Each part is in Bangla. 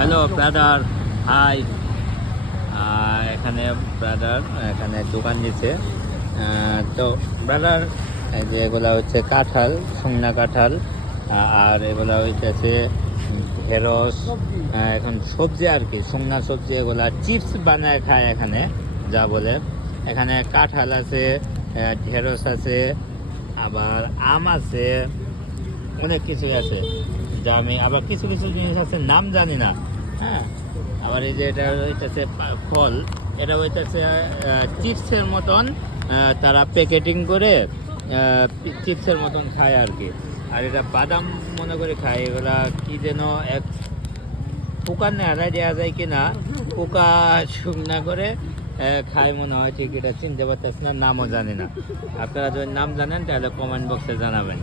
Hello brother, hi. এখানে ব্রাদার এখানে দোকান দিচ্ছে। তো ব্রাদার, এই যে এগুলা হচ্ছে কাঁঠাল, শুকনা কাঁঠাল। আর এগুলা হইতেছে ঢেঁড়স। এখন সবজি আর কি, শুকনা সবজি, এগুলা চিপস বানায় খায় এখানে, যা বলে। এখানে কাঁঠাল আছে, ঢেঁড়স আছে, আবার আম আছে, অনেক কিছুই আছে যা আমি, আবার কিছু কিছু জিনিস আছে নাম জানি না। হ্যাঁ, আবার এই যে এটা হইতেছে ফল, এটা হইতেছে চিপসের মতন। তারা প্যাকেটিং করে চিপসের মতন খায় আর কি। আর এটা বাদাম মনে করে খায়। এগুলা কি যেন এক পোকা নেড়াই দেওয়া যায় কিনা, পোকা শুকনা করে খায় মনে হয়, ঠিক এটা চিনতে পারতেছি না, নামও জানি না। আপনারা যদি নাম জানেন তাহলে কমেন্ট বক্সে জানাবেন।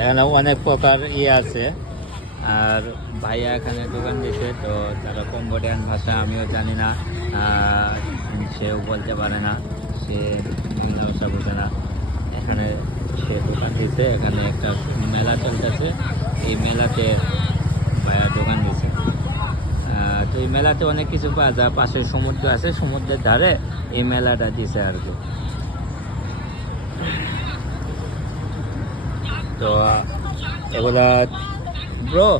এখানে অনেক প্রকার আছে। আর ভাইয়া এখানে দোকান দিয়েছে, তো তারা কম্বোডিয়ান ভাষা আমিও জানি না, সেও বলতে পারে না, সে বাংলা ভাষা বোঝে না। এখানে সে দোকান দিয়েছে, এখানে একটা মেলা চলতেছে, এই মেলাতে ভাইয়া দোকান দিয়েছে। তো এই মেলাতে অনেক কিছু পাওয়া যায়, পাশে সমুদ্র আছে, সমুদ্রের ধারে এই মেলাটা দিছে আর কি। তো এগুলা bro,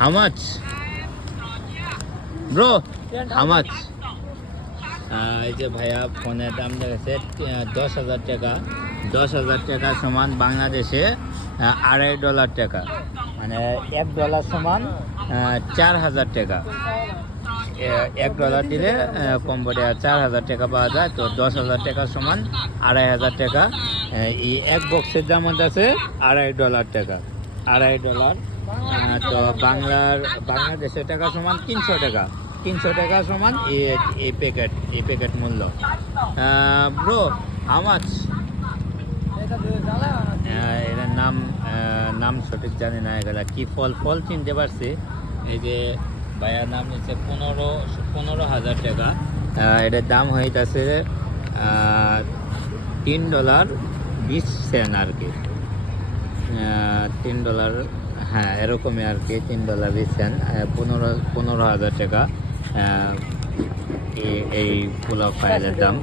how much? Bro, how much? এই যে ভাইয়া ফোনের দাম দেখেছে 10,000 টাকা। 10,000 টাকা সমান বাংলাদেশে $2.5 টাকা, মানে $1 সমান 4,000 টাকা। $1 দিলে কম্বোডিয়া 4,000 টাকা পাওয়া যায়। তো 10,000 টাকা সমান 2,500 টাকা। এই এক বক্সের দাম আছে $2.5 টাকা, $2.5। তো বাংলাদেশের টাকা সমান 300 টাকা। 300 টাকা সমান এই প্যাকেট মূল্য। Bro, how much? এটার নাম সঠিক জানি না। এগুলা কি ফল চিনতে পারছি। এই যে ভাইয়ার নাম নিচ্ছে 15,000 টাকা। এটার দাম হইতেছে $3.20 আর কি। $3, হ্যাঁ এরকমই আর কি, $3.20। 15,000 টাকা এই পোলাও ফাইলের দাম।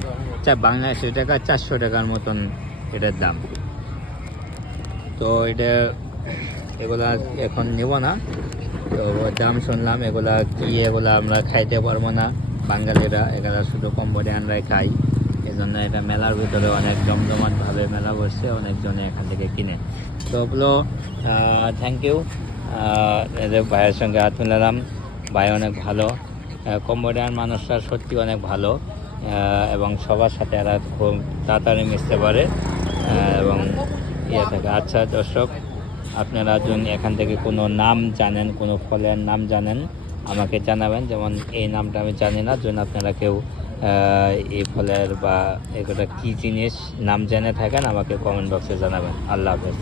বাংলাদেশের টাকা 400 টাকার মতন এটার দাম। তো এগুলা এখন নেব না। তো দাম শুনলাম, এগুলা আমরা খাইতে পারবো না বাঙালিরা, এগুলা শুধু কম্বোডিয়ানরাই খাই। এই জন্য এটা মেলার ভিতরে অনেক জমজমাটভাবে মেলা বসছে, অনেকজনে এখান থেকে কিনে। তো বলো থ্যাংক ইউ। এদের ভাইয়ের সঙ্গে হাত মিলালাম, ভাই অনেক ভালো। কম্বোডিয়ান মানুষরা সত্যি অনেক ভালো, এবং সবার সাথে এরা খুব তাড়াতাড়ি মিশতে পারে এবং থাকে। আচ্ছা দর্শক, আপনারা যদি এখান থেকে কোনো নাম জানেন, কোনো ফলের নাম জানেন, আমাকে জানাবেন। যেমন এই নামটা আমি জানি না, যদি আপনারা কেউ এই ফলের বা এগুলো কী জিনিস নাম জেনে থাকেন, আমাকে কমেন্ট বক্সে জানাবেন। আল্লাহ হাফেজ।